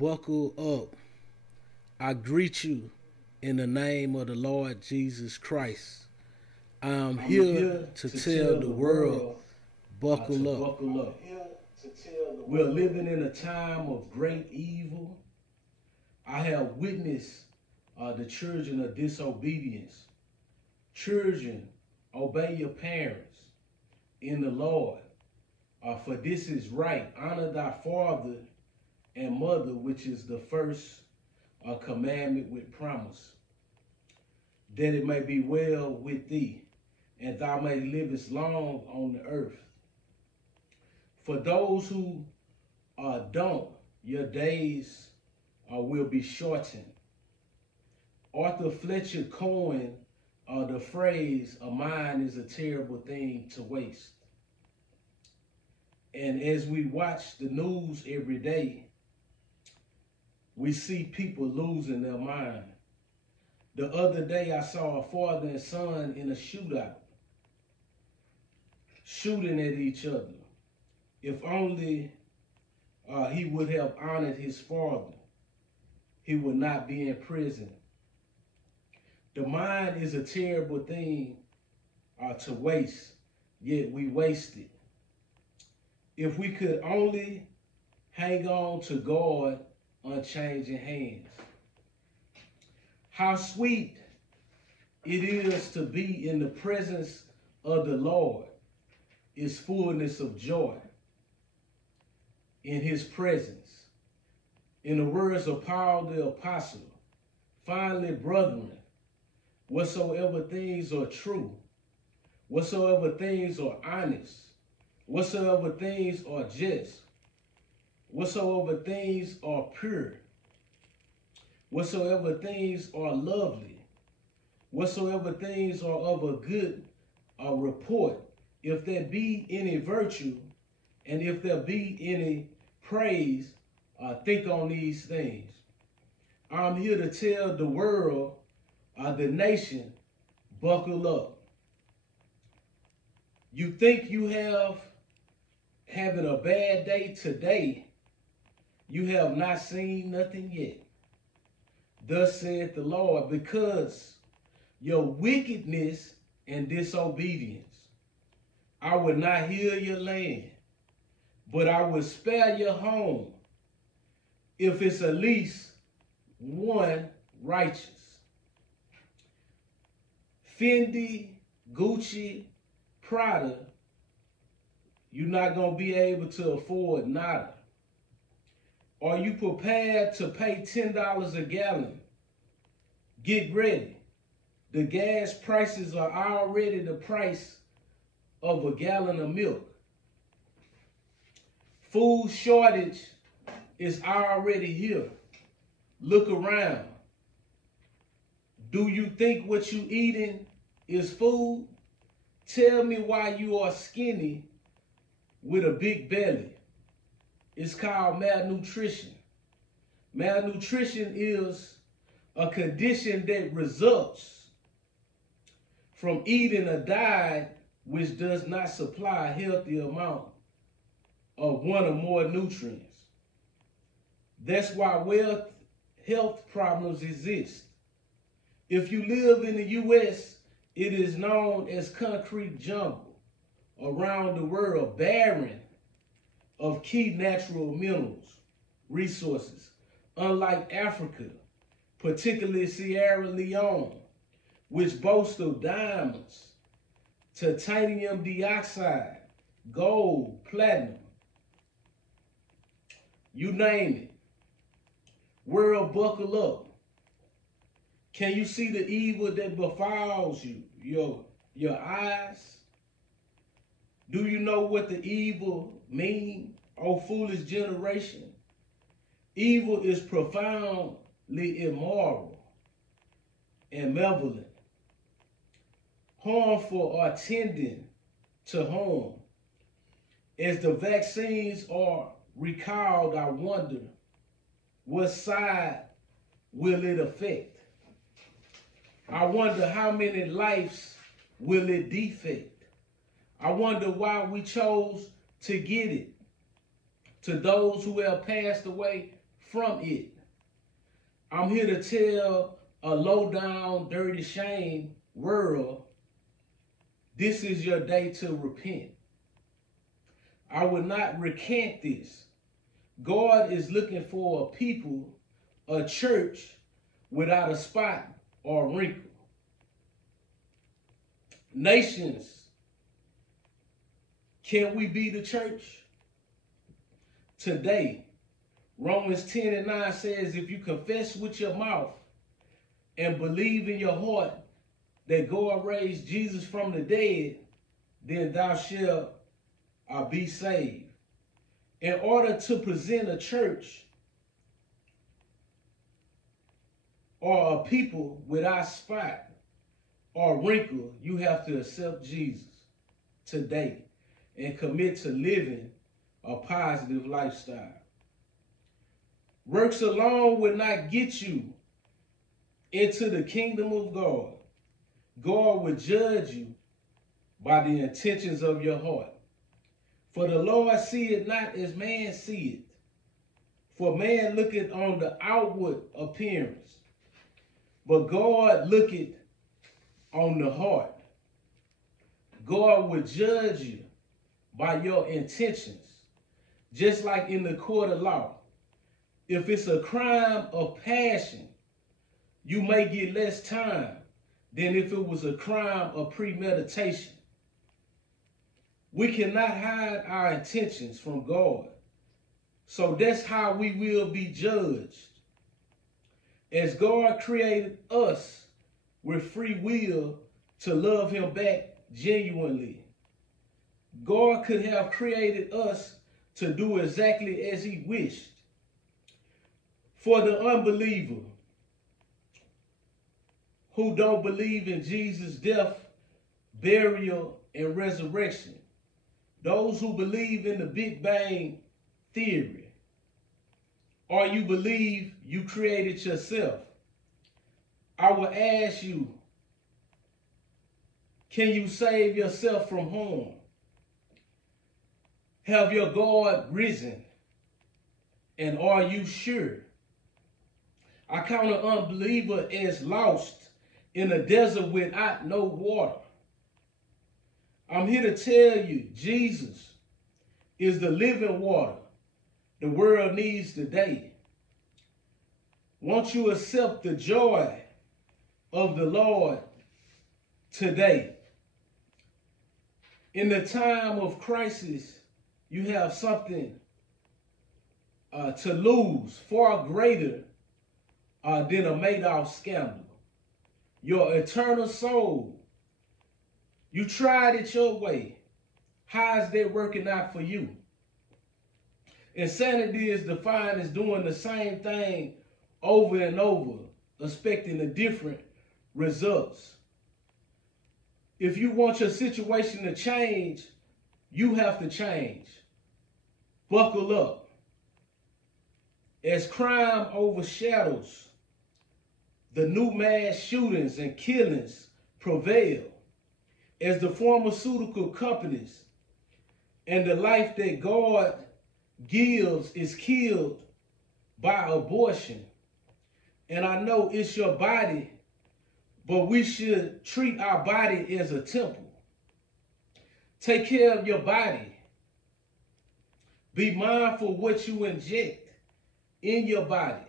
Buckle up. I greet you in the name of the Lord Jesus Christ. I'm here to tell the world, buckle up. Buckle up. We're living in a time of great evil. I have witnessed the children of disobedience. Children, obey your parents in the Lord, for this is right. Honor thy father and mother, which is the first commandment with promise, that it may be well with thee, and thou may live as long on the earth. For those who don't, your days will be shortened. Arthur Fletcher coined the phrase, "A mind is a terrible thing to waste." And as we watch the news every day, we see people losing their mind. The other day, I saw a father and son in a shootout, shooting at each other. If only he would have honored his father, he would not be in prison. The mind is a terrible thing to waste, yet we waste it. If we could only hang on to God unchanging hands. How sweet it is to be in the presence of the Lord is fullness of joy in his presence. In the words of Paul the Apostle, finally, brethren, whatsoever things are true, whatsoever things are honest, whatsoever things are just, whatsoever things are pure, whatsoever things are lovely, whatsoever things are of a good report, if there be any virtue, and if there be any praise, think on these things. I'm here to tell the world, the nation, buckle up. You think you having a bad day today, you have not seen nothing yet. Thus saith the Lord, because your wickedness and disobedience, I will not heal your land, but I will spare your home, if it's at least one righteous. Fendi, Gucci, Prada, you're not going to be able to afford nada. Are you prepared to pay $10 a gallon? Get ready. The gas prices are already the price of a gallon of milk. Food shortage is already here. Look around. Do you think what you eating is food? Tell me why you are skinny with a big belly. It's called malnutrition. Malnutrition is a condition that results from eating a diet which does not supply a healthy amount of one or more nutrients. That's why health problems exist. If you live in the U.S., it is known as concrete jungle around the world, barren of key natural minerals, resources. Unlike Africa, particularly Sierra Leone, which boasts of diamonds, titanium dioxide, gold, platinum, you name it. World, buckle up. Can you see the evil that befalls you, your eyes? Do you know what the evil mean, O foolish generation? Evil is profoundly immoral and malevolent, harmful or tending to harm. As the vaccines are recalled, I wonder, what side will it affect? I wonder how many lives will it defect? I wonder why we chose to get it. To those who have passed away from it. I'm here to tell a low down, dirty shame world, this is your day to repent. I will not recant this. God is looking for a people, a church without a spot or wrinkle. Nations, can we be the church? Today, Romans 10:9 says, if you confess with your mouth and believe in your heart that God raised Jesus from the dead, then thou shalt be saved. In order to present a church or a people without spot or wrinkle, you have to accept Jesus today and commit to living a positive lifestyle. Works alone will not get you into the kingdom of God. God will judge you by the intentions of your heart. For the Lord seeth not as man seeth. For man looketh on the outward appearance, but God looketh on the heart. God will judge you by your intentions, just like in the court of law. If it's a crime of passion, you may get less time than if it was a crime of premeditation. We cannot hide our intentions from God. So that's how we will be judged. As God created us with free will to love him back genuinely, God could have created us to do exactly as he wished. For the unbeliever who don't believe in Jesus' death, burial, and resurrection, those who believe in the Big Bang theory, or you believe you created yourself, I will ask you, can you save yourself from harm? Have your God risen? And are you sure? I count an unbeliever as lost in a desert without no water. I'm here to tell you, Jesus is the living water the world needs today. Won't you accept the joy of the Lord today? In the time of crisis, you have something to lose far greater than a Madoff scandal. Your eternal soul. You tried it your way. How is that working out for you? Insanity is defined as doing the same thing over and over, expecting the different results. If you want your situation to change, you have to change. Buckle up. As crime overshadows, the new mass shootings and killings prevail, as the pharmaceutical companies and the life that God gives is killed by abortion. And I know it's your body, but we should treat our body as a temple. Take care of your body. Be mindful what you inject in your body.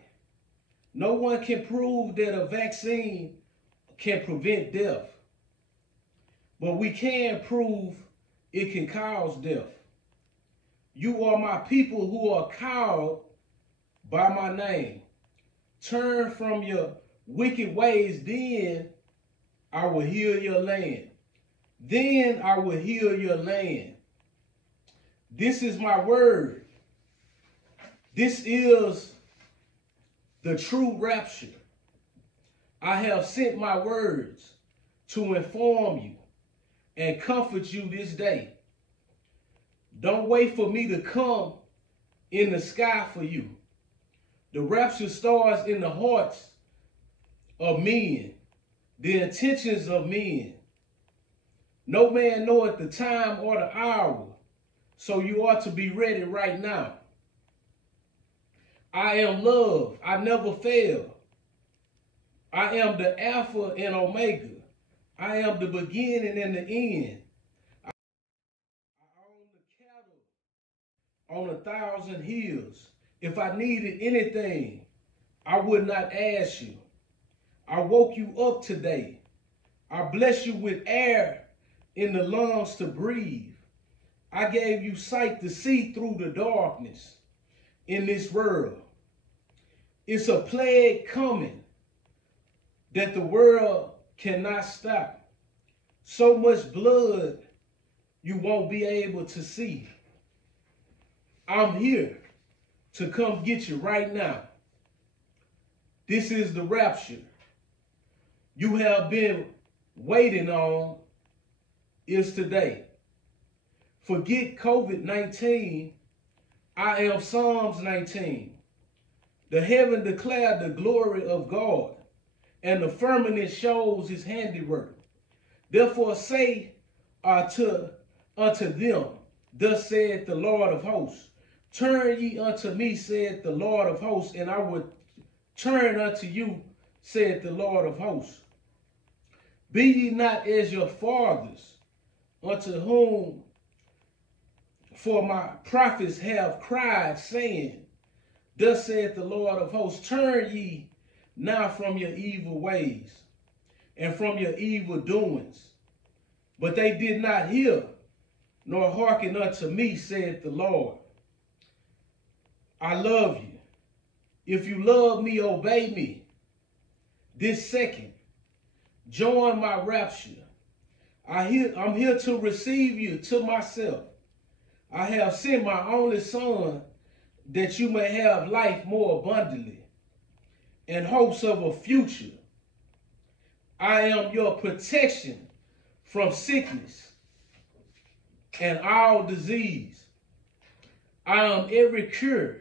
No one can prove that a vaccine can prevent death, but we can prove it can cause death. You are my people who are called by my name. Turn from your wicked ways, then I will heal your land. Then I will heal your land. This is my word. This is the true rapture. I have sent my words to inform you and comfort you this day. Don't wait for me to come in the sky for you. The rapture starts in the hearts of men, the intentions of men. No man knoweth the time or the hour, so you ought to be ready right now. I am love. I never fail. I am the Alpha and Omega. I am the beginning and the end. I own the cattle on 1,000 hills. If I needed anything, I would not ask you. I woke you up today. I bless you with air in the lungs to breathe. I gave you sight to see through the darkness in this world. It's a plague coming that the world cannot stop. So much blood you won't be able to see. I'm here to come get you right now. This is the rapture you have been waiting on is today. Forget COVID-19. I am Psalms 19. The heaven declared the glory of God, and the firmament shows his handiwork. Therefore say unto them, thus saith the Lord of hosts, turn ye unto me, saith the Lord of hosts, and I will turn unto you, saith the Lord of hosts. Be ye not as your fathers, unto whom for my prophets have cried, saying, thus saith the Lord of hosts, turn ye now from your evil ways and from your evil doings. But they did not hear, nor hearken unto me, saith the Lord. I love you. If you love me, obey me. This second, join my rapture. I'm here to receive you to myself. I have sent my only son that you may have life more abundantly and hopes of a future. I am your protection from sickness and all disease. I am every cure.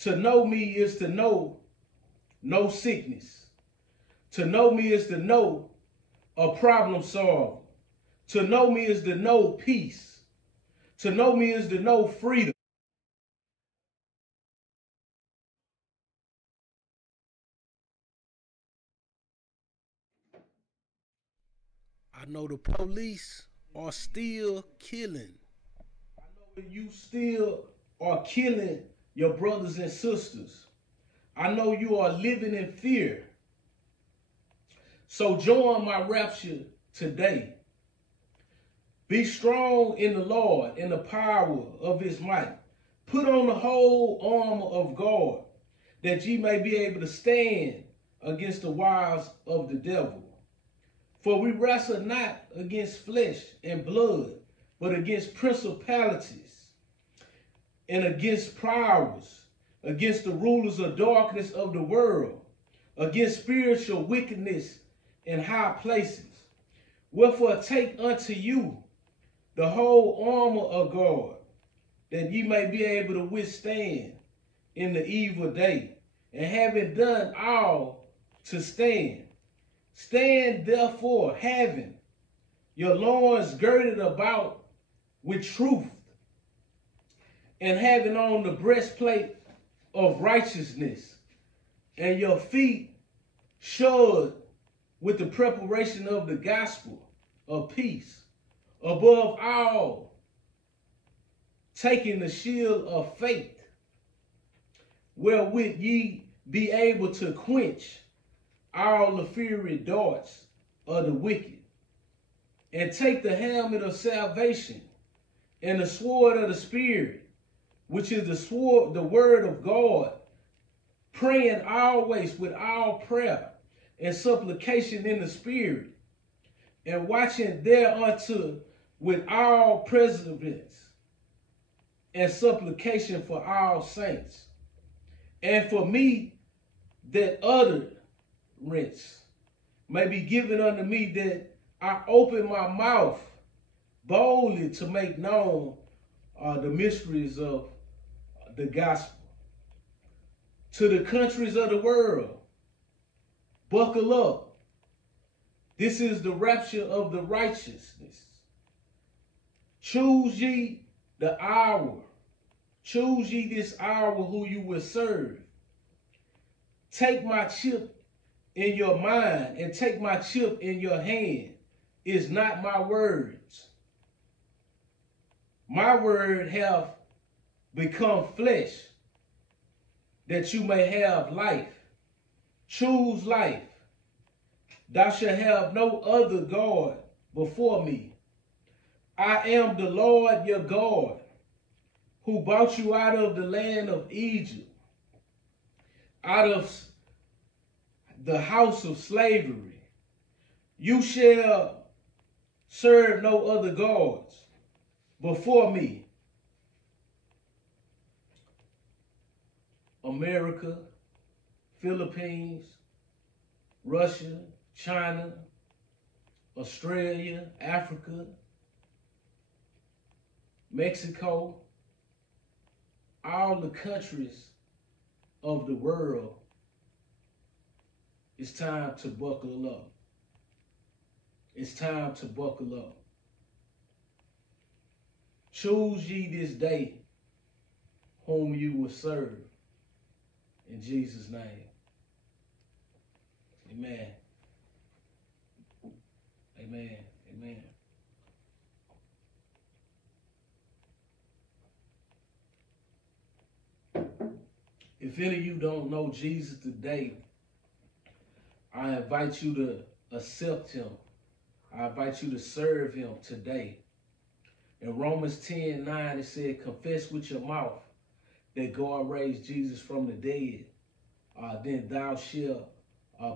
To know me is to know no sickness. To know me is to know a problem solver. To know me is to know peace. To know me is to know freedom. I know the police are still killing. I know you still are killing your brothers and sisters. I know you are living in fear. So join my rapture today. Be strong in the Lord and the power of his might. Put on the whole armor of God, that ye may be able to stand against the wiles of the devil. For we wrestle not against flesh and blood, but against principalities and against powers, against the rulers of darkness of the world, against spiritual wickedness in high places. Wherefore take unto you the whole armor of God, that ye may be able to withstand in the evil day, and having done all to stand. Stand therefore, having your loins girded about with truth, and having on the breastplate of righteousness, and your feet shod with the preparation of the gospel of peace. Above all, taking the shield of faith, wherewith ye be able to quench all the fiery darts of the wicked, and take the helmet of salvation and the sword of the Spirit, which is the word of God, praying always with all prayer and supplication in the Spirit, and watching thereunto with all perseverance and supplication for all saints, and for me, that utterance may be given unto me, that I open my mouth boldly to make known the mysteries of the gospel to the countries of the world. Buckle up. This is the rapture of the righteousness. Choose ye the hour Choose ye this hour who you will serve. Take my chip in your mind and take my chip in your hand. Is not my words. My word have become flesh, that you may have life. Choose life. Thou shalt have no other God before me. I am the Lord your God, who brought you out of the land of Egypt, out of the house of slavery. You shall serve no other gods before me. America, Philippines, Russia, China, Australia, Africa, Mexico, all the countries of the world, it's time to buckle up. It's time to buckle up. Choose ye this day whom you will serve. In Jesus' name. Amen. Amen. Amen. If any of you don't know Jesus today, I invite you to accept him. I invite you to serve him today. In Romans 10:9, it said, confess with your mouth that God raised Jesus from the dead, then thou shalt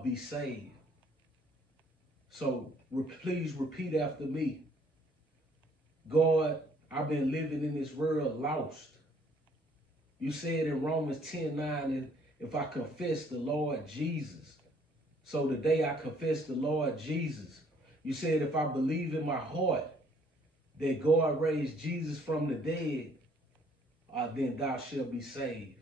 be saved. So please repeat after me. God, I've been living in this world lost. You said in Romans 10:9, if I confess the Lord Jesus. So today I confess the Lord Jesus. You said if I believe in my heart that God raised Jesus from the dead, then thou shalt be saved.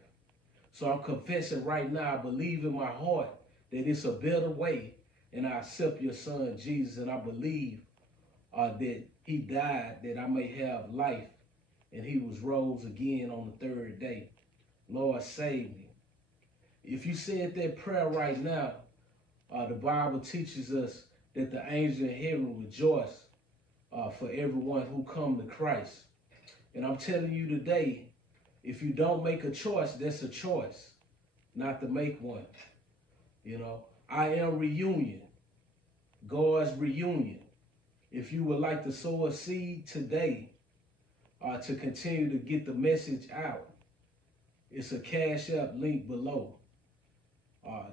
So I'm confessing right now, I believe in my heart that it's a better way, and I accept your son Jesus, and I believe that he died that I may have life, and he was rose again on the third day. Lord, save me. If you said that prayer right now, the Bible teaches us that the angels in heaven rejoice for everyone who come to Christ. And I'm telling you today, if you don't make a choice, that's a choice not to make one. You know, I am reunion, God's reunion. If you would like to sow a seed today to continue to get the message out, it's a Cash App link below.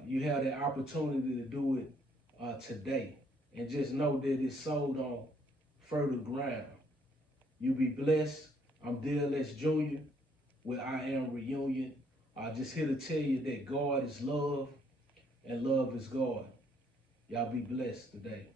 You have the opportunity to do it today. And just know that it's sold on fertile ground. You be blessed. I'm DLS Jr. with I Am Reunion. Just here to tell you that God is love and love is God. Y'all be blessed today.